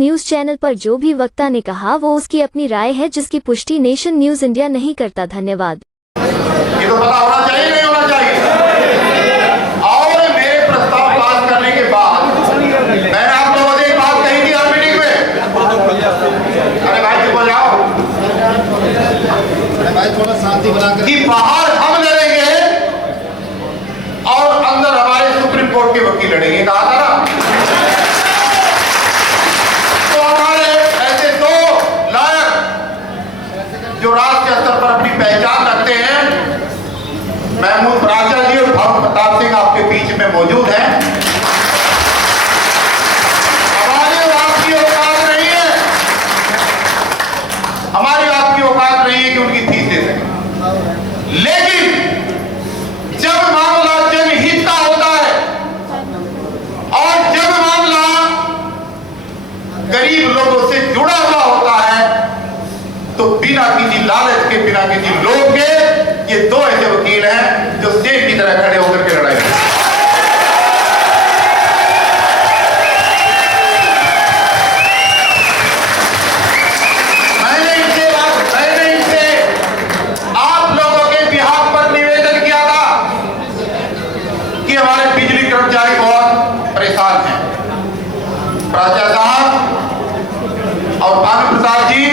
News channel पर जो भी वक्ता ने कहा वो उसकी अपनी राय है, जिसकी पुष्टि नेशन न्यूज इंडिया नहीं करता। धन्यवाद। ये तो पता होना चाहिए, नहीं होना चाहिए। और मेरे प्रस्ताव पास करने के बाद मैंने आप लोगों से एक बात कही थी हर मीटिंग में। अरे भाई चुप हो जाओ। भाई थोड़ा शांति बनाकर कि बाहर हम लड़ेंगे और अंदर हमारे सुप्रीम कोर्ट के वकील लड़ेंगे, कहा था ना। तो हमारे ऐसे दो लायक जो राष्ट्रीय स्तर पर अपनी पहचान रखते हैं, महमूद बराचा जी और भानु प्रताप सिंह आपके बीच में मौजूद हैं। हमारी और आपकी औकात नहीं है, हमारी आपकी औकात नहीं है कि उनकी फीस दे सके। लेकिन जब मामला जनहित का होता है और जब मामला गरीब लोगों से जुड़ा हुआ होता है, तो बिना किसी लालच के, बिना किसी लोभ के, ये दो ऐसे वकील हैं जो शेर की तरह खड़े होकर के लड़ाई लड़ते हैं। मैंने इनसे आप लोगों के बिहाफ पर निवेदन किया था कि हमारे बिजली कर्मचारी बहुत परेशान हैं। प्राचा साहब और भानु प्रसाद जी,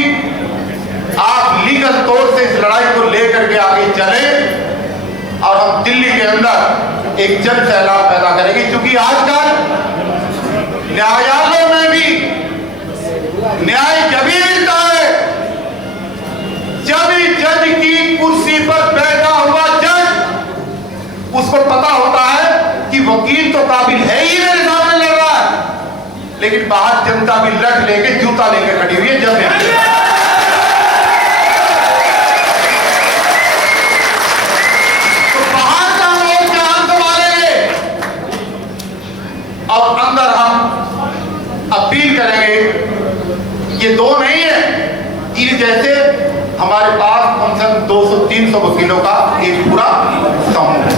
आप लीगल तौर से इस लड़ाई को लेकर के आगे चले और हम दिल्ली के अंदर एक जन सैलाब पैदा करेंगे। क्योंकि आजकल न्यायालयों में भी न्याय जब ही मिलता है जब जज की कुर्सी पर बैठा हुआ जज उसको पता होता है कि वकील तो काबिल है ही, मेरे सामने लड़ रहा है, लेकिन बाहर जनता भी लट लेके जूता लेके खड़ी हुई है जब और अंदर हम अपील करेंगे। ये दो नहीं है, ये जैसे हमारे पास कम से कम 200-300 वकीलों का एक पूरा समूह है।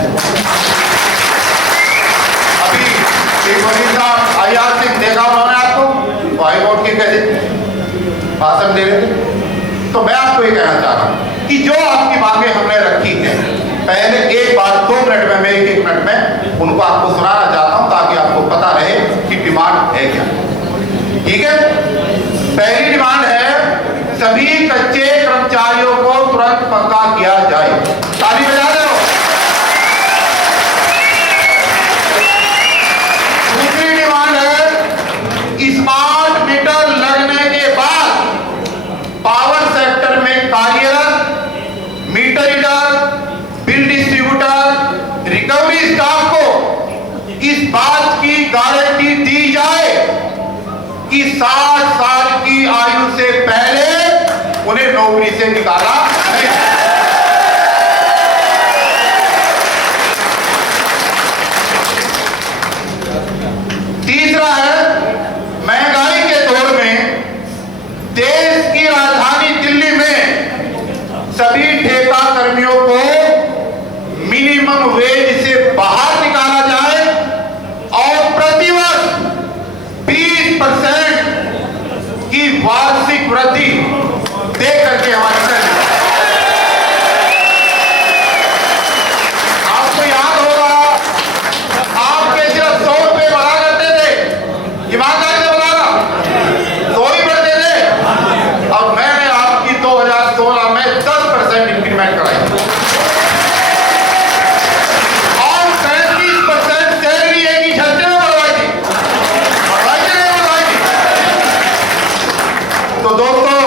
अभी एक वकील साहब IR सिंह देखा उन्होंने आपको हाई कोर्ट के कैसे भाषण दे रहे थे। तो मैं आपको ये कहना चाह रहा हूं कि जो आपकी मांगे हमने रखी है, पहले एक बार 2 मिनट में, मैं 1 मिनट में उनको आपको सुनाना चाहता हूं ताकि आपको पता रहे कि डिमांड है क्या। ठीक है, पहली डिमांड है सभी कच्चे कर्मचारियों को तुरंत पक्का किया जाए। ताली बजा दो। दूसरी डिमांड है स्मार्ट मीटर लगने के बाद पावर सेक्टर में कार्यरत meter reader, bill distributor, recovery staff को इस बात की गारंटी दी जाए कि 60 साल की आयु से पहले उन्हें नौकरी से निकाला नहीं। तीसरा है महंगाई के दौर में देश की राजधानी दिल्ली में सभी ठेका कर्मियों को मिनिमम वेज से बाहर निकाला जाए और प्रतिवर्ष 20% की वार्षिक वृद्धि दे करके हमारी सैलरी। आपको याद होगा आपके सिर्फ 100 रुपए बढ़ा करते थे, ईमानदारी से बढ़ाना 100 ही बढ़ते थे, और मैंने आपकी 2016 में 10% इंक्रीमेंट कराई और 35% सैलरी एक ही झटके में बढ़वाई थी। तो दोस्तों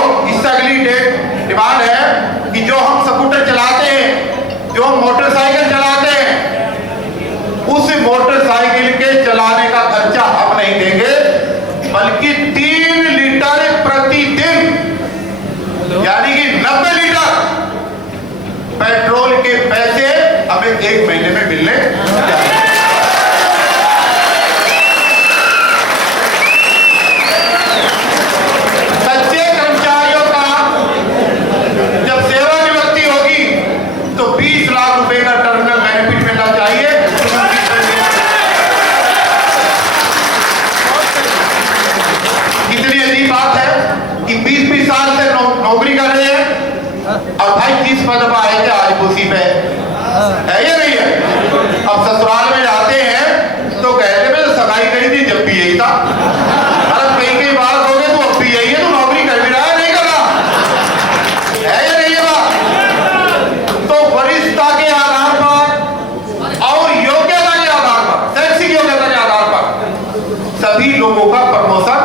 कई लोगों का प्रमोशन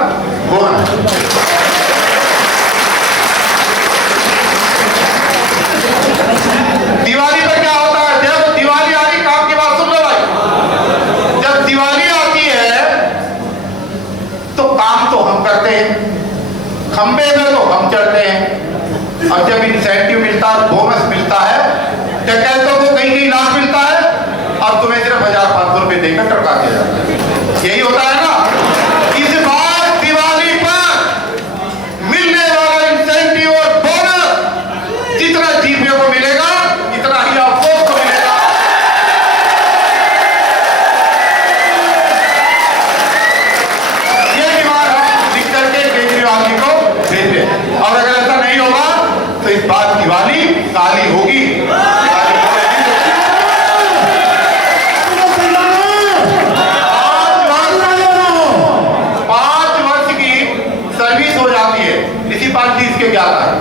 हो रहा है। दिवाली पर क्या होता है? जब दिवाली आ रही, काम की बात सुन लो भाई, जब दिवाली आती है तो काम तो हम करते हैं, खंबे में तो हम चढ़ते हैं, और जब इंसेंटिव मिलता है, बोनस मिलता है, टकैतों को कहीं कहीं लाभ मिलता है, और तुम्हें सिर्फ 1000-500 रुपए देकर टरका दिया जाता है। यही होता है ना। इस बार दिवाली पर मिलने वाला इंसेंटिव और बोनस जितना जीपीओ को मिलेगा, इतना ही आपको मिलेगा। ये डिमांड हम लिख करके केजरीवाल जी को भेज दें, और अगर ऐसा नहीं होगा तो इस बार दिवाली काली होगी। 5 वर्ष की सर्विस हो जाती है, इसी 5 के क्या आता है,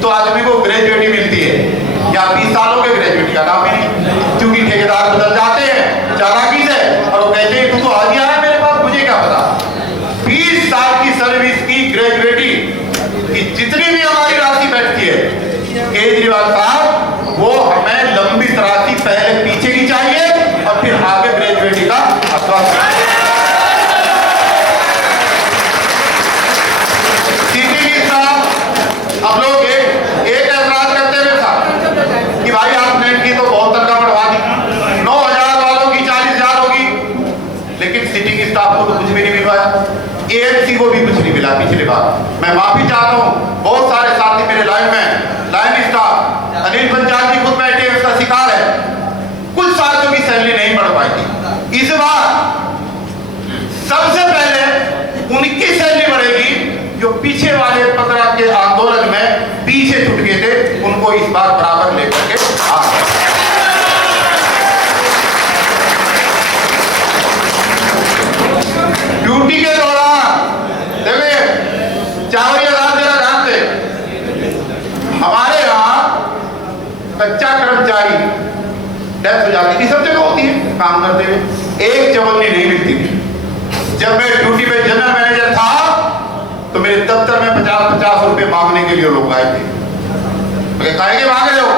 तो आदमी को ग्रेजुएटी मिलती है, या 20 सालों के ग्रेजुएटी का नाम ही नहीं, क्योंकि ठेकेदार बदल जाते हैं चालाकी से, और वो कहते हैं तू तो आ गया है मेरे पास, मुझे क्या पता। 20 साल की सर्विस की ग्रेजुएटी की जितनी भी हमारी राशि बैठती है, केजरीवाल साहब वो हमें लंबित राशि पहले पीछे की चाहिए और फिर आगे ग्रेजुएटी का आश्वासन। अब लोग एक ऐतराज करते हैं मेरे साथ कि भाई आप नेट की तो बहुत तनख्वाह बढ़वा दी, 9000 वालों की 40000 होगी, लेकिन सिटिंग स्टाफ को तो कुछ भी नहीं मिल पाया, एएमसी को भी कुछ नहीं मिला पिछली बार। मैं माफी चाहता हूँ, बहुत सारे साथी मेरे लाइन स्टाफ, अनिल पंचाल जी खुद बैठे उसका शिकार है, कुछ साथियों की सैलरी नहीं बढ़ पाई थी। इस बार सबसे पहले उनकी सैलरी बढ़ेगी जो पीछे वाले 15 के आंदोलन में पीछे छूट गए थे, उनको इस बार बराबर लेकर के आ गए। ड्यूटी के दौरान देखिए, चावरिया साहब जरा जानते, हमारे यहाँ कच्चा कर्मचारी डेथ हो जाती थी, सब जगह होती है काम करते हुए, एक चवन्नी नहीं मिलती थी। जब मैं ड्यूटी पे जनरल मैनेजर था तो मेरे दफ्तर में 50-50 रुपए मांगने के लिए लोग आए थे। काहे के मांग रहे हो?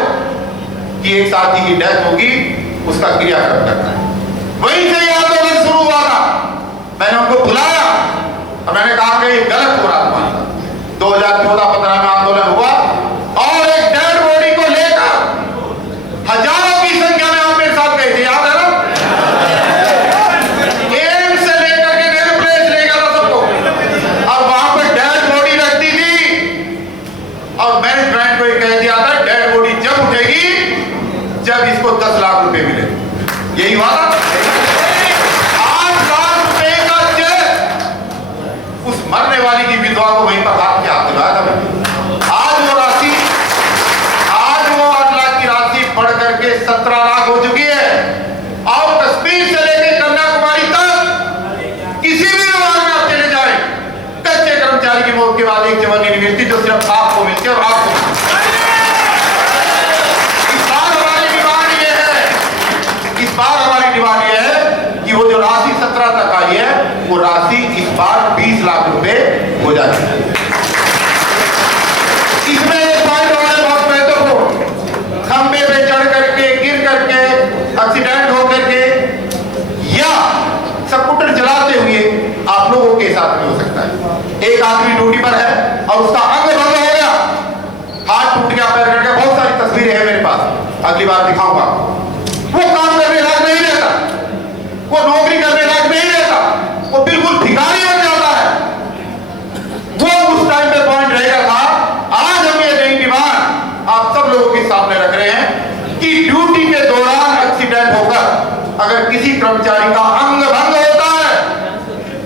कि एक साथी की डेथ होगी, उसका क्रियाक्रम करना है। वहीं से आंदोलन शुरू हुआ था। मैंने उनको बुलाया और मैंने कहा कि ये गलत हो रहा था। 2014-15 में आंदोलन हुआ और एक डेड बॉडी को लेकर हजारों की संख्या में आप मेरे साथ गए थे, याद है ना? एम्स से लेकर के नेहरू प्लेस ले गया था सबको, और वहां पर डेड बॉडी रखती थी, और मैनेजमेंट को कह दिया था डेड बॉडी जब उठेगी जब इसको 10 लाख रुपए मिले। यही वादा 8 लाख रुपए का चेक उस मरने वाली की विधवा को वहीं पर हाथ के हाथ दिलाया था। आज वो 8 लाख की राशि बढ़ करके 17 लाख हो चुकी है, और कश्मीर से लेकर कन्याकुमारी तक किसी भी विभाग में आप चले जाए, कच्चे कर्मचारी की मौत के बाद एक चवन्नी नहीं मिलती, जो सिर्फ आपको मिलती है और आपको। इस बार हमारी डिमांड ये है कि वो जो राशि 17 तक आई है, वो राशि इस बार 20 लाख रुपए हो जाती है। इसमें एक पॉइंट और है बहुत महत्वपूर्ण, खंबे पे चढ़ करके, गिर करके, एक्सीडेंट हो करके, या स्कूटर चलाते हुए आप लोगों के साथ में हो सकता है। एक आदमी ड्यूटी पर है और उसका अंग भंग हो गया, हाथ टूट गया, पैर कट गया, बहुत सारी तस्वीरें हैं मेरे पास, अगली बार दिखाऊंगा। वो काम करने लायक नहीं रहता, वो नौकरी करने लायक नहीं रहता, वो बिल्कुल भिखारी बन जाता है। वो उस टाइम पे पॉइंट रहेगा था। आज हम ये नई डिमांड आप सब लोगों के सामने रख रहे हैं कि ड्यूटी के दौरान एक्सीडेंट होकर अगर किसी कर्मचारी का अंग भंग होता है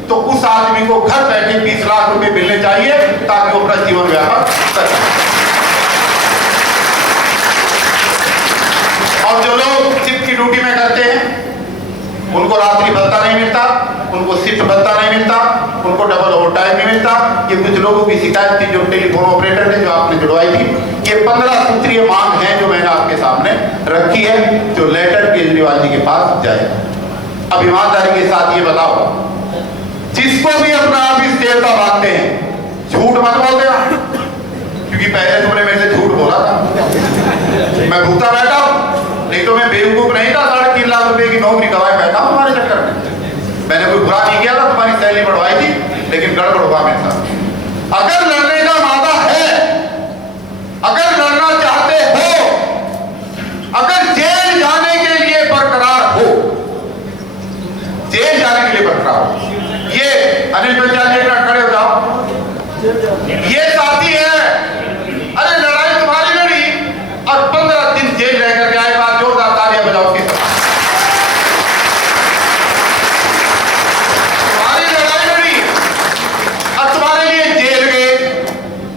तो उस आदमी को घर बैठे 20 लाख रुपए मिलने चाहिए, ताकि वो अपना जीवन व्यापक कर सके। और जो लोग शिफ्ट की ड्यूटी में करते हैं, उनको रात्रि भत्ता नहीं मिलता, उनको शिफ्ट भत्ता नहीं मिलता, उनको डबल ओवर टाइम नहीं मिलता। ये कुछ लोगों की शिकायत थी जो टेलीफोन ऑपरेटर थे, जो आपने जुड़वाई थी। ये 15 सूत्रीय मांग है जो मैंने आपके सामने रखी है, जो लेटर केजरीवाल जी के पास जाएगा। अब ईमानदारी के साथ ये बताओ, जिसको भी अपना आप इस देवता मानते हैं, झूठ मत बोल देना, क्योंकि पहले तुमने मेरे से झूठ बोला था। मैं भूखा बैठा हूं, नहीं तो मैं बेवकूफ नहीं था 3.5 लाख रुपए की नौकरी गवाए बैठा हूं तुम्हारे चक्कर में। मैंने कोई बुरा नहीं किया था, तुम्हारी सैलरी बढ़वाई थी, लेकिन गड़बड़ हुआ मेरे साथ। अगर लड़ने का मादा है, अगर लड़ना चाहते हो, अगर जेल जाने के लिए बरकरार हो, जेल जाने के लिए बरकरार हो, ये अनिल पंचाल जी खड़े हो जाओ, ये साथी है, अरे लड़ाई तुम्हारी लड़ी और 15 दिन जेल रह करके आए, बात जोरदार तालियां बजाओ उसके साथ। तुम्हारी लड़ाई लड़ी और तुम्हारे लिए जेल गए,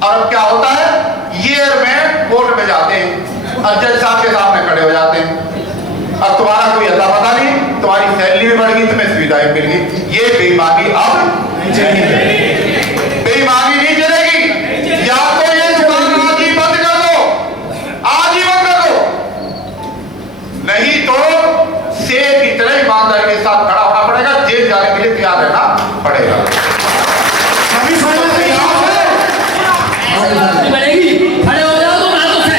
और अब क्या होता है, ईयर में कोर्ट में जाते हैं और जज साहब के सामने खड़े हो जाते हैं, अब तुम्हारा कोई अता पता नहीं, तुम्हारी सैलरी भी बढ़ गई, तुम्हें सुविधाएं मिल गई। ये बेईमानी अब नहीं चलेगी, बेईमानी नहीं चलेगी। या तो ये दुकान आज ही बंद कर दो, आज ही बंद कर दो, नहीं तो शेर की तरह ईमानदारी के साथ खड़ा होना पड़ेगा, जेल जाने के लिए तैयार रहना पड़ेगा। खड़े हो जाओ तुम हाथों से।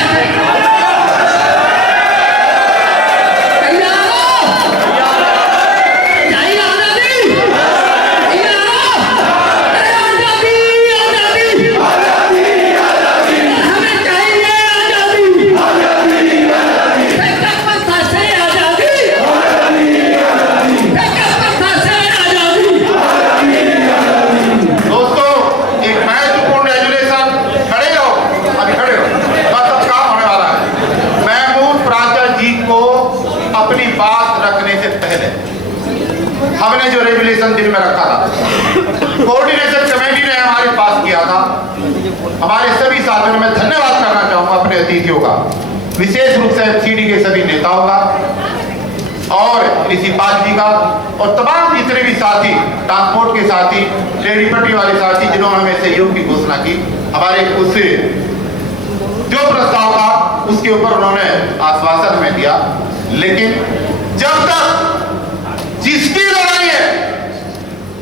हमने जो रेजुलेशन दिल में रखा था, कोऑर्डिनेशन कमेटी ने हमारे पास किया था, हमारे सभी साथियों में धन्यवाद करना चाहूंगा अपने अतिथियों का, विशेष रूप से एमसीडी के सभी नेताओं का और ऋषि पाल जी का और तमाम जितने भी साथी, ट्रांसपोर्ट के साथी, रेडी पट्टी वाले साथी जिन्होंने हमें सहयोग की घोषणा की। हमारे उस जो प्रस्ताव था उसके ऊपर उन्होंने आश्वासन में दिया, लेकिन जब तक जिसकी लड़ाई है,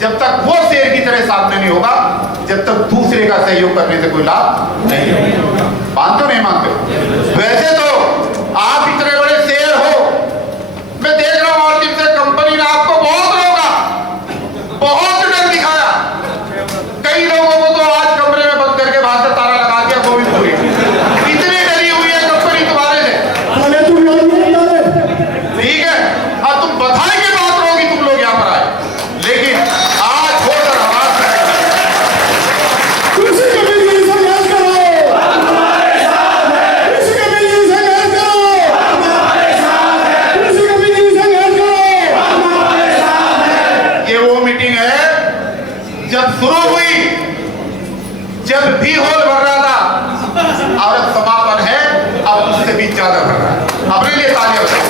जब तक वो शेर की तरह सामने नहीं होगा, जब तक दूसरे का सहयोग करने से कोई लाभ नहीं होगा। मानते हो नहीं मानते? वैसे तो आप इतने बड़े शेर हो, मैं देख रहा हूं और दिन से कंपनी ने आपको बहुत रोका, बहुत डर दिखाया, कई लोगों को तो आज कमरे में बंद करके बाहर से ताला लगा दिया, गोविंदपुरी इतनी डरी हुई है कंपनी तुम्हारे से। ठीक है, हाँ तुम बधाई के बात रहोगी, तुम लोग यहाँ पर आए, लेकिन आज छोड़कर आवाज ये वो मीटिंग है जब शुरू हुई, जब भी हॉल भर रहा था, और अब समापन है, अब उससे भी ज्यादा भर रहा है। अपने लिए तालियां बजाओ।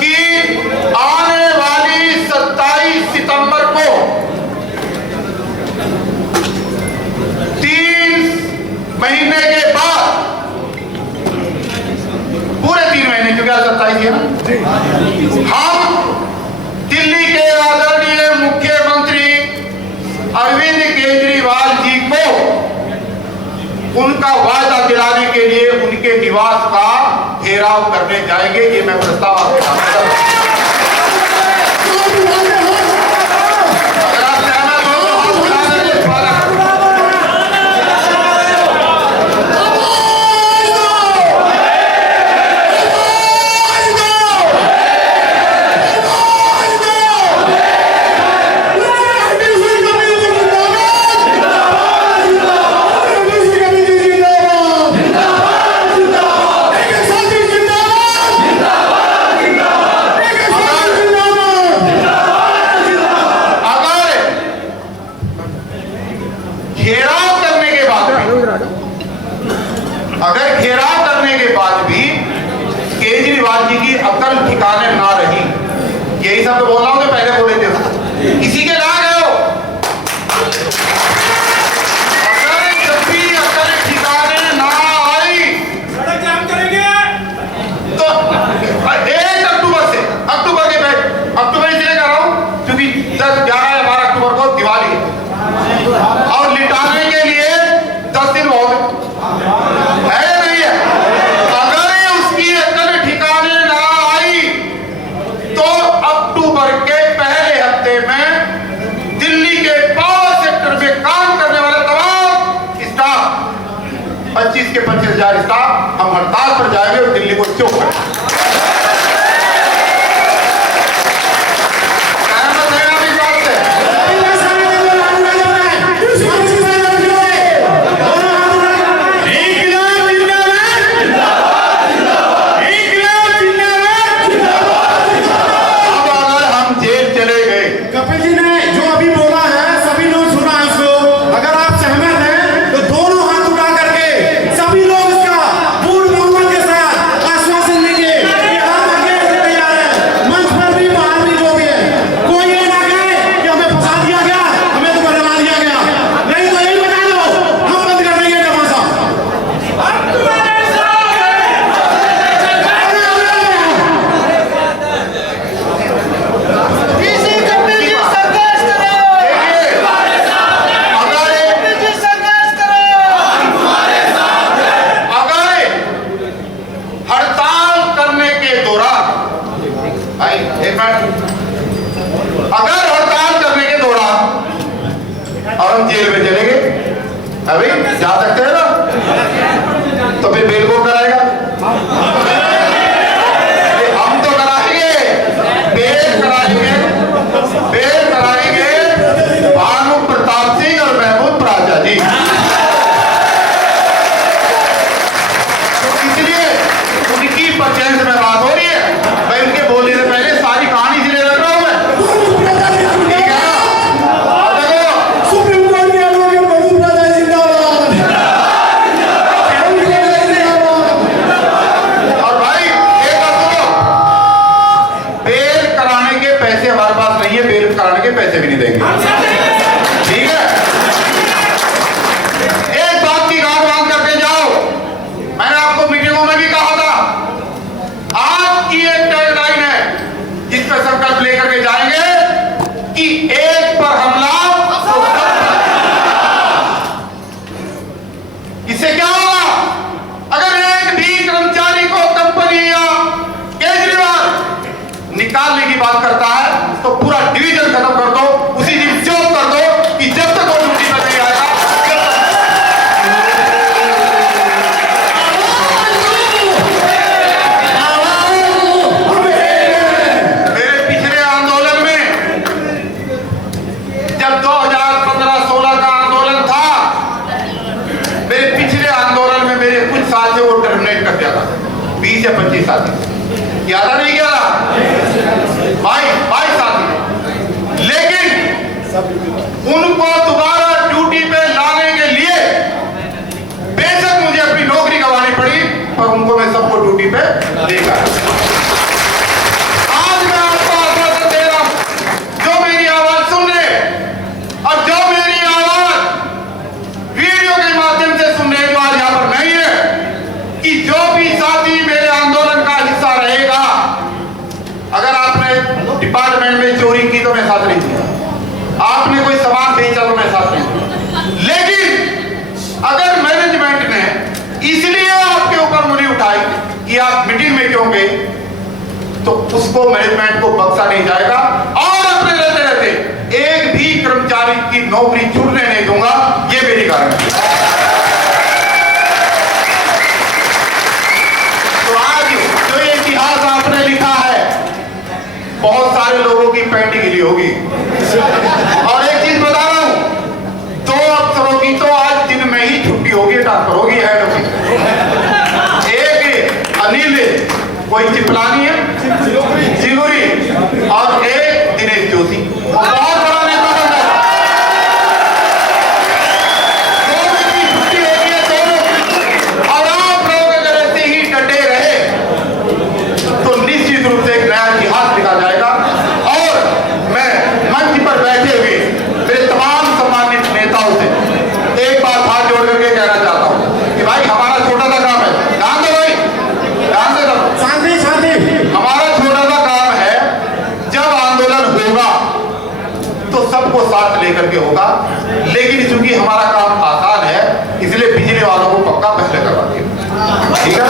कि आने वाली 27 सितंबर को 3 महीने के बाद, पूरे 3 महीने, क्योंकि आज 27 है ना, हम दिल्ली के आदरणीय मुख्यमंत्री अरविंद केजरीवाल जी को उनका वायदा दिलाने के लिए उनके निवास का घेराव करने जाएंगे। ये मैं प्रस्ताव आपके सामने अगर आप सहमत हो तो हाथ उठा देंगे। अगर घेराव करने के बाद भी केजरीवाल जी की अकल ठिकाने ना रही, यही सब तो बोल रहा हूं कि पहले बोले थे, इसी के लाग है वो। अगर जब भी अकल ठिकाने ना आई, सड़क जाम करेंगे तो एक तक पैसे भी नहीं देंगे। ठीक है, एक बात की गांठ बांध करके जाओ। मैंने आपको मीटिंगों में भी कहा था, आज की एक डेडलाइन है जिस पर संकल्प लेकर के जाएंगे कि एक पर हमला। इससे क्या होगा? अगर एक भी कर्मचारी को कंपनी या केजरीवाल निकालने की बात करता है तो पूरा डिवीजन खत्म कर दो, उसी दिन चौक कर दो कि जब तक वो ड्यूटी पर नहीं आएगा। मेरे पिछले आंदोलन में जब 2015-16 का आंदोलन था, मेरे पिछले आंदोलन में मेरे कुछ साथी वो टर्मिनेट कर दिया था, 20 या 25 साथी। किया था नहीं किया था? 22 साथी। लेकिन उनको दोबारा ड्यूटी पे लाने के लिए बेशक मुझे अपनी नौकरी गंवानी पड़ी, पर उनको मैं सबको ड्यूटी पे लेकर आज मैं आपको आश्वासन दे रहा हूं, जो मेरी आवाज सुन रहे और जो मेरी आवाज वीडियो के माध्यम से सुन रहे जो आज यहां पर नहीं है, कि जो भी साथी मेरे आंदोलन का हिस्सा रहेगा, अगर आपने डिपार्टमेंट में चोरी की तो मैं साथ नहीं दूंगा, आपने कोई सामान बेचा तो मैं साथ नहीं दूंगा। लेकिन अगर मैनेजमेंट ने इसलिए आपके ऊपर मुड़ी उठाई कि आप मीटिंग में क्यों गए, तो उसको मैनेजमेंट को बख्शा नहीं जाएगा और अपने रहते रहते एक भी कर्मचारी की नौकरी छूटने नहीं दूंगा। ये मेरी गारंटी है। तो आज जो ये इतिहास आपने लिखा है, बहुत सारे लोगों की पैंट गिली होगी। और एक चीज बता रहा हूं, 2 अफसरों की तो आज दिन में ही छुट्टी होगी, ट्रांसफर होगी हेड ऑफिस। एक अनिल कोई चिपलानी है सिगुरी, और एक दिनेश जोशी, बहुत बड़ा नेता बन है। दोनों की छुट्टी होगी है, दोनों। और आप लोग अगर ऐसे ही डटे रहे तो निश्चित रूप से एक नया इतिहास लिखा जाएगा। और मैं मंच पर बैठे हुए मेरे तमाम सम्मानित नेताओं से एक बात हाथ जोड़ करके कहना चाहता हूं कि भाई हमारा छोटा सा काम है, ध्यान दो भाई, ध्यान से हमारा छोटा सा काम है, जब आंदोलन होगा तो सबको साथ लेकर के होगा। लेकिन चूंकि हमारा काम आसान है, इसलिए बिजली वालों को पक्का पहले करवा दिया। ठीक है,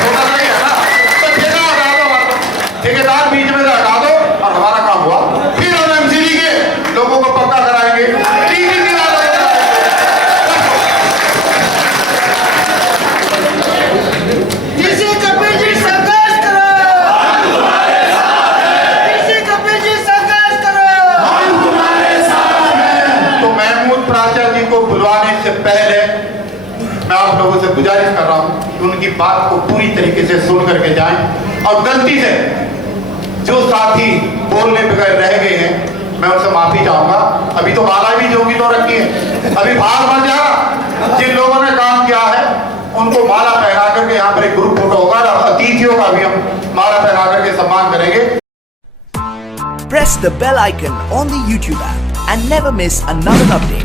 छोटा सा ही है ना, तो ठेका हटा दो, ठेकेदार बीच में से हटा दो और हमारा काम हुआ। फिर हम एमसीडी के लोगों को पक्का कराएंगे, टीटीसी वालों को बुलवाने से पहले मैं आप लोगों से गुजारिश कर रहा हूं कि उनकी बात को पूरी तरीके से सुन करके जाएं। और गलती से जो साथी बोलने बगैर रह गए हैं, मैं उनसे माफी चाहूंगा। अभी तो माला भी जोगी तो रखी है, अभी भाग मर जाएगा। जिन लोगों ने काम किया है उनको माला पहना करके यहाँ पर एक ग्रुप फोटो होगा और अतिथियों का भी हम माला पहना करके सम्मान करेंगे। Press the bell icon on the YouTube app and never miss another update.